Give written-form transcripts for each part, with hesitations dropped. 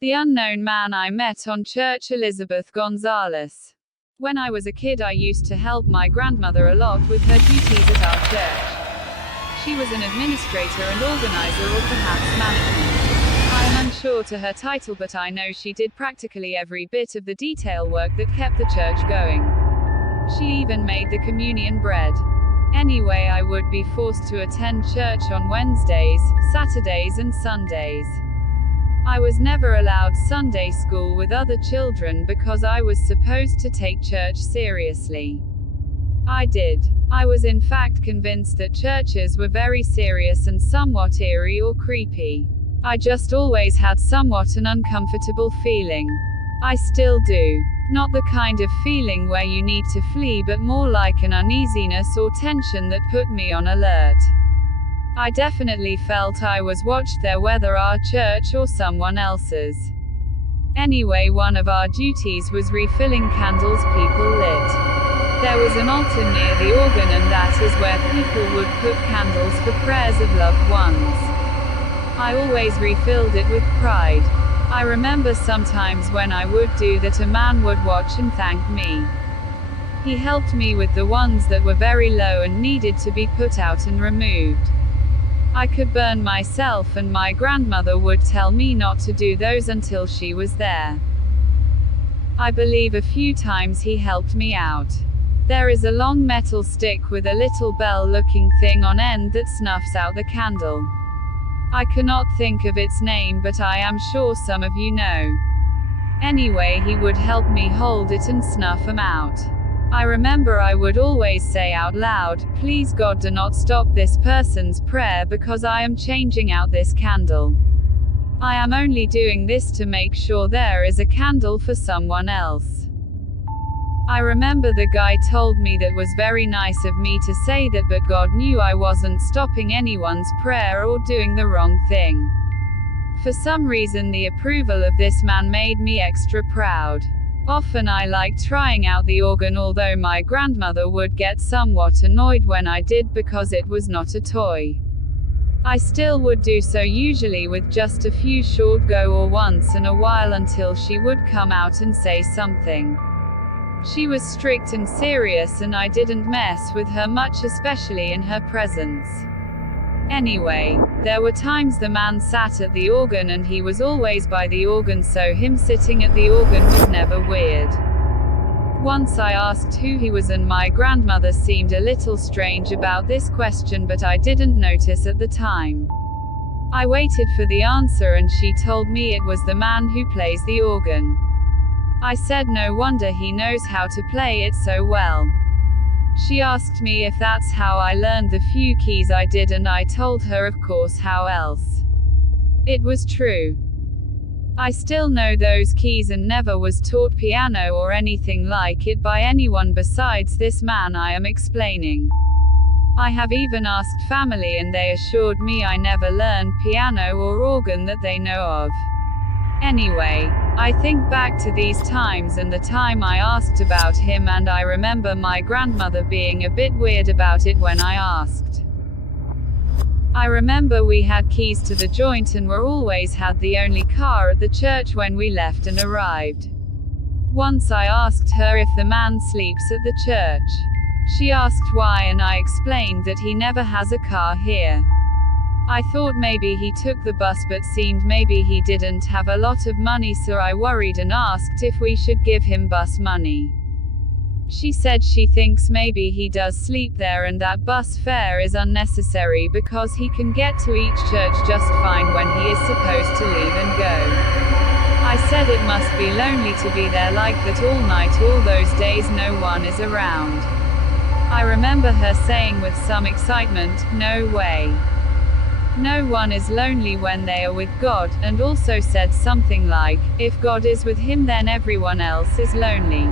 The unknown man I met on church. Elizabeth Gonzales. When I was a kid, I used to help my grandmother a lot with her duties at our church. She was an administrator and organizer, or perhaps management. I am unsure to her title, but I know she did practically every bit of the detail work that kept the church going. She even made the communion bread. Anyway, I would be forced to attend church on Wednesdays, Saturdays and Sundays. I was never allowed Sunday school with other children because I was supposed to take church seriously. I did. I was in fact convinced that churches were very serious and somewhat eerie or creepy. I just always had somewhat an uncomfortable feeling. I still do. Not the kind of feeling where you need to flee, but more like an uneasiness or tension that put me on alert. I definitely felt I was watched there, whether our church or someone else's. Anyway, one of our duties was refilling candles people lit. There was an altar near the organ, and that is where people would put candles for prayers of loved ones. I always refilled it with pride. I remember sometimes when I would do that, a man would watch and thank me. He helped me with the ones that were very low and needed to be put out and removed. I could burn myself, and my grandmother would tell me not to do those until she was there. I believe a few times he helped me out. There is a long metal stick with a little bell-looking thing on end that snuffs out the candle. I cannot think of its name, but I am sure some of you know. Anyway, he would help me hold it and snuff them out. I remember I would always say out loud, "Please God, do not stop this person's prayer because I am changing out this candle. I am only doing this to make sure there is a candle for someone else." I remember the guy told me that was very nice of me to say that, but God knew I wasn't stopping anyone's prayer or doing the wrong thing. For some reason, the approval of this man made me extra proud. Often I liked trying out the organ, although my grandmother would get somewhat annoyed when I did because it was not a toy. I still would do so, usually with just a few short go or once in a while, until she would come out and say something. She was strict and serious, and I didn't mess with her much, especially in her presence. Anyway, there were times the man sat at the organ, and he was always by the organ, so him sitting at the organ was never weird. Once I asked who he was, and my grandmother seemed a little strange about this question, but I didn't notice at the time. I waited for the answer, and she told me it was the man who plays the organ. I said no wonder he knows how to play it so well. She asked me if that's how I learned the few keys I did, and I told her of course, how else. It was true. I still know those keys and never was taught piano or anything like it by anyone besides this man I am explaining. I have even asked family, and they assured me I never learned piano or organ that they know of. Anyway, I think back to these times and the time I asked about him, and I remember my grandmother being a bit weird about it when I asked. I remember we had keys to the joint and were always had the only car at the church when we left and arrived. Once I asked her if the man sleeps at the church. She asked why, and I explained that he never has a car here. I thought maybe he took the bus, but seemed maybe he didn't have a lot of money, so I worried and asked if we should give him bus money. She said she thinks maybe he does sleep there and that bus fare is unnecessary because he can get to each church just fine when he is supposed to leave and go. I said it must be lonely to be there like that all night, all those days no one is around. I remember her saying with some excitement, "No way. No one is lonely when they are with God," and also said something like, "If God is with him, then everyone else is lonely."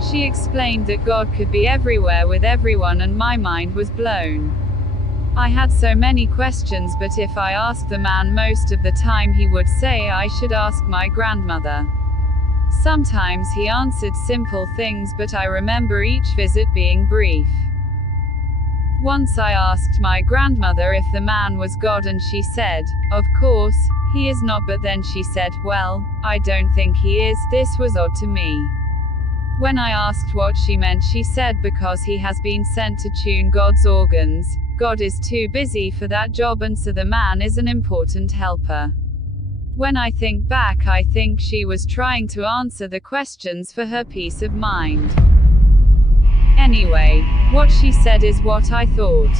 She explained that God could be everywhere with everyone, and my mind was blown. I had so many questions, but if I asked the man, most of the time he would say I should ask my grandmother. Sometimes he answered simple things, but I remember each visit being brief. Once I asked my grandmother if the man was God and she said, "Of course, he is not," but then she said, "Well, I don't think he is." This was odd to me. When I asked what she meant, she said because he has been sent to tune God's organs. God is too busy for that job, and so the man is an important helper. When I think back, I think she was trying to answer the questions for her peace of mind. Anyway, what she said is what I thought.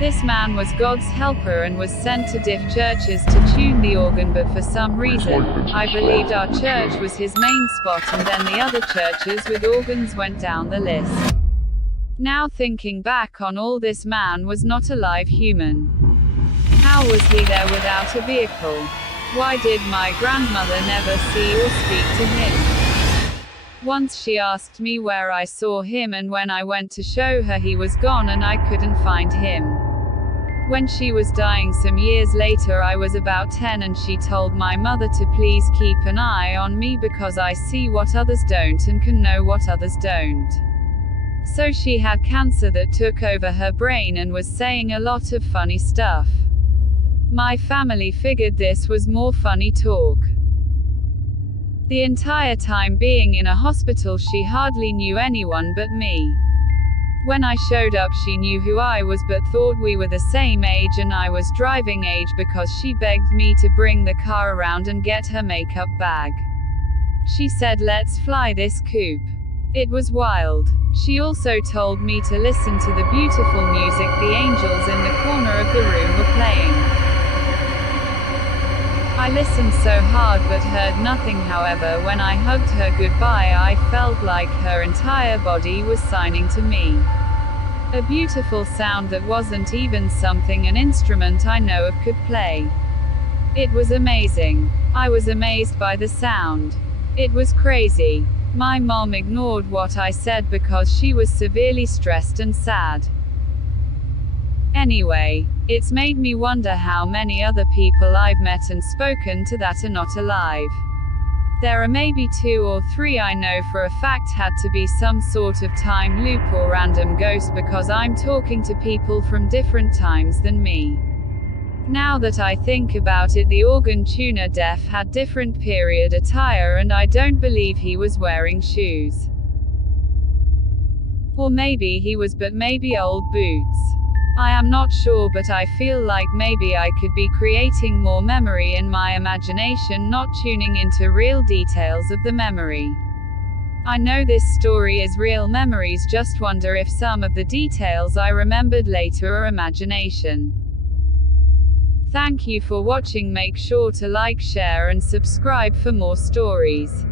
This man was God's helper and was sent to diff churches to tune the organ, but for some reason, I believed our church was his main spot, and then the other churches with organs went down the list. Now thinking back on all, this man was not a live human. How was he there without a vehicle? Why did my grandmother never see or speak to him? Once she asked me where I saw him, and when I went to show her, he was gone and I couldn't find him. When she was dying some years later, I was about 10, and she told my mother to please keep an eye on me because I see what others don't and can know what others don't. So she had cancer that took over her brain and was saying a lot of funny stuff. My family figured this was more funny talk. The entire time being in a hospital, she hardly knew anyone but me. When I showed up, she knew who I was but thought we were the same age and I was driving age because she begged me to bring the car around and get her makeup bag. She said, "Let's fly this coupe." It was wild. She also told me to listen to the beautiful music the angels in the corner of the room were playing. I listened so hard but heard nothing. However, when I hugged her goodbye, I felt like her entire body was signing to me. A beautiful sound that wasn't even something an instrument I know of could play. It was amazing. I was amazed by the sound. It was crazy. My mom ignored what I said because she was severely stressed and sad. Anyway, it's made me wonder how many other people I've met and spoken to that are not alive. There are maybe 2 or 3 I know for a fact had to be some sort of time loop or random ghost because I'm talking to people from different times than me. Now that I think about it, the organ tuner Def had different period attire and I don't believe he was wearing shoes. Or maybe he was, but maybe old boots. I am not sure, but I feel like maybe I could be creating more memory in my imagination, not tuning into real details of the memory. I know this story is real memories, just wonder if some of the details I remembered later are imagination. Thank you for watching. Make sure to like, share and subscribe for more stories.